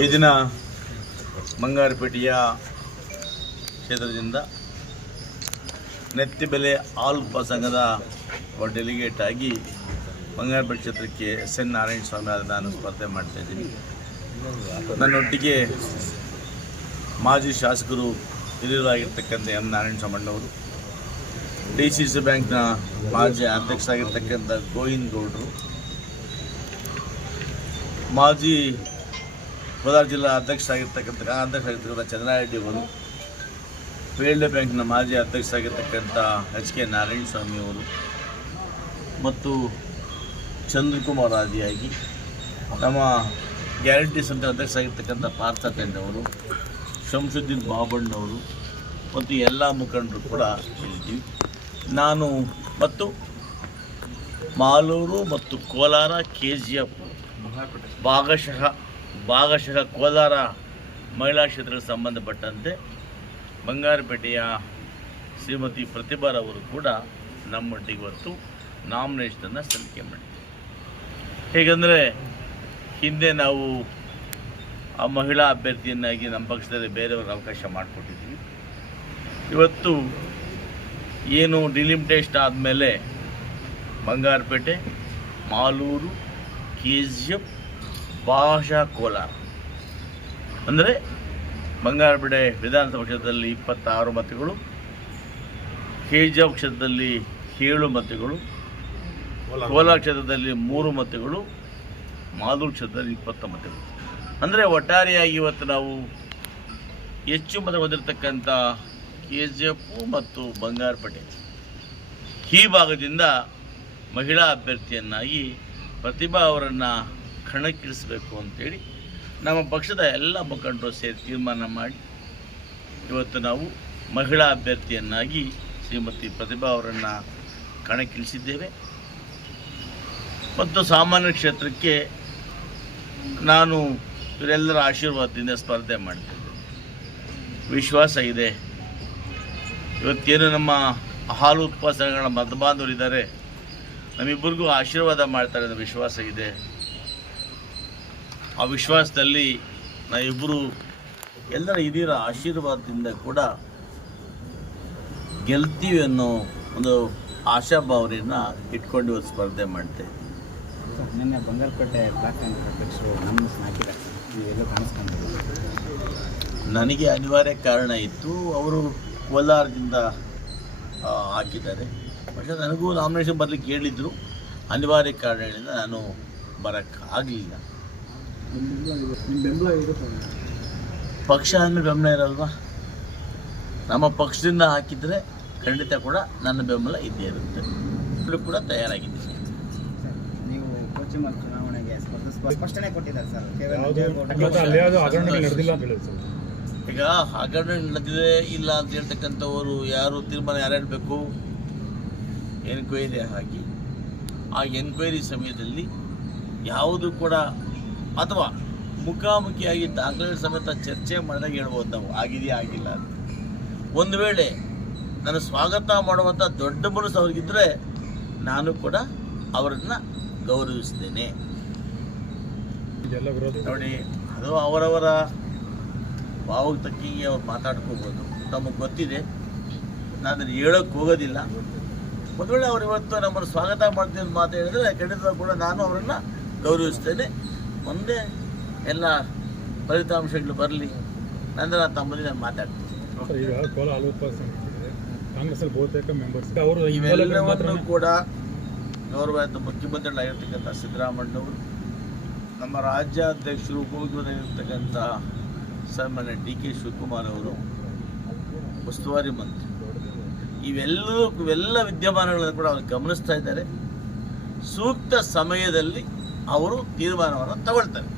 ಈ ದಿನ ಬಂಗಾರಪೇಟೆಯ ಕ್ಷೇತ್ರದಿಂದ ನೆತ್ತಿಬೆಲೆ ಆಲ್ ಉಪಸಂಘದ ಡೆಲಿಗೇಟ್ ಆಗಿ ಬಂಗಾರಪೇಟೆ ಕ್ಷೇತ್ರಕ್ಕೆ ಎಸ್ ಎನ್ ನಾರಾಯಣ ಸ್ವಾಮಿ ಆದ ನಾನು ಸ್ಪರ್ಧೆ ಮಾಡ್ತಾಯಿದ್ದೀನಿ ನನ್ನೊಟ್ಟಿಗೆ ಮಾಜಿ ಶಾಸಕರು ಹಿರಿಯರಾಗಿರ್ತಕ್ಕಂಥ ಎಂ ನಾರಾಯಣ ಸ್ವಾಮಣ್ಣವರು ಡಿ ಸಿ ಸಿ ಬ್ಯಾಂಕ್ನ ಮಾಜಿ ಅಧ್ಯಕ್ಷರಾಗಿರ್ತಕ್ಕಂಥ ಗೋವಿಂದ್ ಗೌಡರು, ಮಾಜಿ ಕೋಲಾರ ಜಿಲ್ಲಾ ಅಧ್ಯಕ್ಷರಾಗಿರ್ತಕ್ಕಂಥ ಅಧ್ಯಕ್ಷರಾಗಿರ್ತಕ್ಕಂಥ ಚಂದ್ರಾರೆಡ್ಡಿ ಅವರು ಫೀಲ್ಡ್ ಬ್ಯಾಂಕ್ನ ಮಾಜಿ ಅಧ್ಯಕ್ಷರಾಗಿರ್ತಕ್ಕಂಥ ಎಚ್ ಕೆ ನಾರಾಯಣ ಸ್ವಾಮಿ ಅವರು ಮತ್ತು ಚಂದ್ರಕುಮಾರ್ ಆದಿಯಾಗಿ ನಮ್ಮ ಗ್ಯಾರಂಟಿ ಸಂಘ ಅಧ್ಯಕ್ಷರಾಗಿರ್ತಕ್ಕಂಥ ಪಾರ್ಥ ಅವರು, ಶಂಸುದ್ದೀನ್ ಬಾಬಣ್ಣವರು ಮತ್ತು ಎಲ್ಲ ಮುಖಂಡರು ಕೂಡ ಇಲ್ಲಿದ್ದೀವಿ ನಾನು ಮತ್ತು ಮಾಲೂರು ಮತ್ತು ಕೋಲಾರ ಕೆ ಜಿ ಎಫ್ ಭಾಗಶಃ ಭಾಗಶಃ ಕೋಲಾರ ಮಹಿಳಾ ಕ್ಷೇತ್ರಕ್ಕೆ ಸಂಬಂಧಪಟ್ಟಂತೆ ಬಂಗಾರಪೇಟೆಯ ಶ್ರೀಮತಿ ಪ್ರತಿಭಾರವರು ಕೂಡ ನಮ್ಮೊಟ್ಟಿಗೆ ನಾಮಿನೇಷನನ್ನು ಸಲ್ಲಿಕೆ ಮಾಡಿದ್ದಾರೆ. ಹೇಗೆಂದರೆ ಹಿಂದೆ ನಾವು ಆ ಮಹಿಳಾ ಅಭ್ಯರ್ಥಿಯನ್ನಾಗಿ ನಮ್ಮ ಪಕ್ಷದಲ್ಲಿ ಬೇರೆಯವ್ರಿಗೆ ಅವಕಾಶ ಮಾಡಿಕೊಟ್ಟಿದ್ವಿ. ಇವತ್ತು ಏನು ಡಿಲಿಮಿಟೇಷನ್ ಆದಮೇಲೆ Bangarapete, Malur, K G F ಭಾಷಾ ಕೋಲಾರ ಅಂದರೆ ಬಂಗಾರಪೇಟೆ ವಿಧಾನಸಭಾ ಕ್ಷೇತ್ರದಲ್ಲಿ ಇಪ್ಪತ್ತಾರು ಮತಗಳು ಕೆ ಜಿ ಎಫ್ ಕ್ಷೇತ್ರದಲ್ಲಿ ಏಳು ಮತಗಳು, ಕೋಲಾರ ಕ್ಷೇತ್ರದಲ್ಲಿ ಮೂರು ಮತಗಳು, ಮಾದೂರು ಕ್ಷೇತ್ರದಲ್ಲಿ ಇಪ್ಪತ್ತು ಮತಗಳು. ಅಂದರೆ ಒಟ್ಟಾರೆಯಾಗಿ ಇವತ್ತು ನಾವು ಹೆಚ್ಚು ಮತ ಹೊಂದಿರತಕ್ಕಂಥ ಕೆ ಜಿ ಎಫ್ ಮತ್ತು ಬಂಗಾರಪೇಟೆ ಈ ಭಾಗದಿಂದ ಮಹಿಳಾ ಅಭ್ಯರ್ಥಿಯನ್ನಾಗಿ ಪ್ರತಿಭಾ ಅವರನ್ನು ಕಣಕ್ಕಿಳಿಸಬೇಕು ಅಂತೇಳಿ ನಮ್ಮ ಪಕ್ಷದ ಎಲ್ಲ ಮುಖಂಡರು ಸೇರಿ ತೀರ್ಮಾನ ಮಾಡಿ ಇವತ್ತು ನಾವು ಮಹಿಳಾ ಅಭ್ಯರ್ಥಿಯನ್ನಾಗಿ ಶ್ರೀಮತಿ ಪ್ರತಿಭಾ ಅವರನ್ನು ಕಣಕ್ಕಿಳಿಸಿದ್ದೇವೆ. ಮತ್ತು ಸಾಮಾನ್ಯ ಕ್ಷೇತ್ರಕ್ಕೆ ನಾನು ಇವರೆಲ್ಲರ ಆಶೀರ್ವಾದದಿಂದ ಸ್ಪರ್ಧೆ ಮಾಡ್ತಿದ್ದೆ ವಿಶ್ವಾಸ ಇದೆ. ಇವತ್ತೇನು ನಮ್ಮ ಹಾಲು ಉತ್ಪಾದನೆಗಳ ಇದ್ದಾರೆ, ನಮ್ಮಿಬ್ಬರಿಗೂ ಆಶೀರ್ವಾದ ಮಾಡ್ತಾರೆ ಅನ್ನೋ ವಿಶ್ವಾಸ ಇದೆ. ಆ ವಿಶ್ವಾಸದಲ್ಲಿ ನಾವಿಬ್ಬರು ಎಲ್ಲರ ಹಿರಿಯರ ಆಶೀರ್ವಾದದಿಂದ ಕೂಡ ಗೆಲ್ತೀವಿ ಅನ್ನೋ ಒಂದು ಆಶಾಭಾವನೆಯನ್ನು ಇಟ್ಕೊಂಡು ಇವತ್ತು ಸ್ಪರ್ಧೆ ಮಾಡ್ತೇವೆ ನಿನ್ನೆ ಬಂಗಾರಪೇಟೆ ಬ್ಲಾಕ್ ಕಾಂಗ್ರೆಸ್ ಅಧ್ಯಕ್ಷರು ನಮ್ಮ ಹಾಕಿದ್ದಾರೆ ನೀವೆಲ್ಲೂ ಕಾಣಿಸ್ಕೊಂಡಿಲ್ಲ ನನಗೆ ಅನಿವಾರ್ಯ ಕಾರಣ ಇತ್ತು ಅವರು ಕೋಲಾರದಿಂದ ಆ, ಹಾಕಿದ್ದಾರೆ പക്ഷേ ನನಗೂ ನಾಮಿನೇಷನ್ ಬರಲಿಕ್ಕೆ ಹೇಳಿದ್ರು ಅನಿವಾರ್ಯ ಕಾರಣಗಳಿಂದ ನಾನು ಬರೋಕ್ಕಾಗಲಿಲ್ಲ ನಿಮ್ಮ ಬೆಂಬಲ ಇರುತ್ತೆ ಪಕ್ಷ ಅಂದ್ರೆ ಬೆಂಬಲ ಇರಲ್ವಾ? ನಮ್ಮ ಪಕ್ಷದಿಂದ ಹಾಕಿದರೆ ಖಂಡಿತ ಕೂಡ ನನ್ನ ಬೆಂಬಲ ಇದ್ದೇ ಇರುತ್ತೆ. ಕೂಡ ತಯಾರಾಗಿದ್ದೀನಿ. ನೀವು ಚುನಾವಣೆಗೆ ಸ್ಪಷ್ಟನೆ ಕೊಟ್ಟಿದ್ದಾರೆ ಸರ್. ಈಗ ಹಗರಣ ನಡೆದಿದೆ ಇಲ್ಲ ಅಂತ ಹೇಳ್ತಕ್ಕಂಥವರು ಯಾರು ತೀರ್ಮಾನ ಯಾರು ಹೇಳಬೇಕು ಎನ್ಕ್ವೈರಿ ಹಾಕಿ. ಆ ಎನ್ಕ್ವೈರಿ ಸಮಯದಲ್ಲಿ ಯಾವುದು ಕೂಡ ಅಥವಾ ಮುಖಾಮುಖಿಯಾಗಿ ದಾಖಲೆ ಸಮೇತ ಚರ್ಚೆ ಮಾಡಿದಾಗ ಹೇಳ್ಬೋದು ನಾವು. ಆಗಿದೆಯಾ ಆಗಿಲ್ಲ ಅಂತ. ಒಂದು ವೇಳೆ ನನ್ನ ಸ್ವಾಗತ ಮಾಡುವಂಥ ದೊಡ್ಡ ಮನಸ್ಸು ಅವ್ರಿಗಿದ್ರೆ ನಾನು ಕೂಡ ಅವರನ್ನು ಗೌರವಿಸ್ತೇನೆ. ನೋಡಿ ಅದು ಅವರವರ ಭಾವಕ್ಕೆ ತಕ್ಕಿಗೆ ಅವ್ರು ಮಾತಾಡ್ಕೋಬೋದು. ತಮಗೆ ಗೊತ್ತಿದೆ. ನಾನು ಅದನ್ನು ಹೇಳೋಕ್ಕೆ ಹೋಗೋದಿಲ್ಲ. ಒಂದು ವೇಳೆ ಅವ್ರು ಇವತ್ತು ನಮ್ಮನ್ನು ಸ್ವಾಗತ ಮಾಡ್ತೀನಿ ಅಂತ ಮಾತು ಹೇಳಿದ್ರೆ ಖಂಡಿತ ಕೂಡ ನಾನು ಅವರನ್ನು ಗೌರವಿಸ್ತೇನೆ. ಮುಂದೆ ಎಲ್ಲ ಫಲಿತಾಂಶಗಳು ಬರಲಿ ನಂತರ ತಮ್ಮಲ್ಲಿ ನಾನು ಮಾತಾಡ್ತೀನಿ. ಈಗ ಬಹುತೇಕ ಮೆಂಬರ್ಸ್ ಅವರು ಇವೆಲ್ಲವನ್ನು ಕೂಡ ಗೌರವಾಯುತ ಮುಖ್ಯಮಂತ್ರಿಗಳಾಗಿರ್ತಕ್ಕಂಥ ಸಿದ್ದರಾಮಣ್ಣವರು ನಮ್ಮ ರಾಜ್ಯಾಧ್ಯಕ್ಷರು ಉಪಮುಖ್ಯಮಂತ್ರಿಯಾಗಿರ್ತಕ್ಕಂಥ ಸನ್ಮಾನ್ಯ ಡಿ ಕೆ ಶಿವಕುಮಾರ್ ಅವರು ಉಸ್ತುವಾರಿ ಮಂತ್ರಿ. ಇವೆಲ್ಲರೂ ಇವೆಲ್ಲ ವಿದ್ಯಮಾನಗಳನ್ನು ಕೂಡ ಅವರು ಗಮನಿಸ್ತಾ ಇದ್ದಾರೆ. ಸೂಕ್ತ ಸಮಯದಲ್ಲಿ ಅವರು ತೀರ್ಮಾನವನ್ನು ತಗೊಳ್ತಾರೆ.